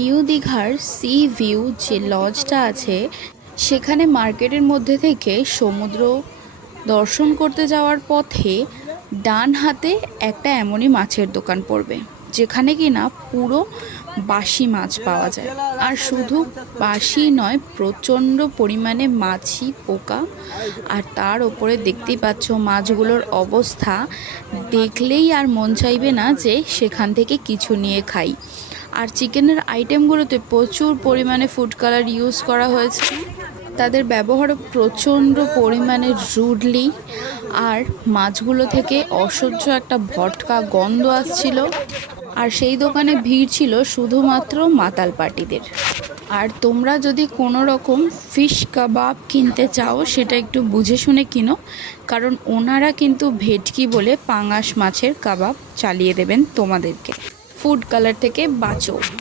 New দীঘার C view যে লজটা আছে সেখানে মার্কেটের মধ্যে থেকে সমুদ্র দর্শন করতে যাওয়ার পথে ডান হাতে একটা এমনই মাছের দোকান পড়বে যেখানে কিনা পুরো বাসি মাছ পাওয়া যায়। আর শুধু বাসি নয়, প্রচণ্ড পরিমাণে মাছি পোকা। আর তার ওপরে দেখতেই পাচ্ছ মাছগুলোর অবস্থা, দেখলেই আর মন চাইবে না যে সেখান থেকে কিছু নিয়ে খাই। আর চিকেনের আইটেমগুলোতে প্রচুর পরিমাণে ফুড কালার ইউজ করা হয়েছে। তাদের ব্যবহারও প্রচণ্ড পরিমাণে রুডলি। আর মাছগুলো থেকে অসহ্য একটা ভটকা গন্ধ আসছিল। আর সেই দোকানে ভিড় ছিল শুধুমাত্র মাতাল পার্টিদের। আর তোমরা যদি কোনো রকম ফিশ কাবাব কিনতে চাও সেটা একটু বুঝে শুনে কিনো, কারণ ওনারা কিন্তু ভেটকি বলে পাঙাশ মাছের কাবাব চালিয়ে দেবেন তোমাদেরকে। ফুড কালার থেকে বাঁচো।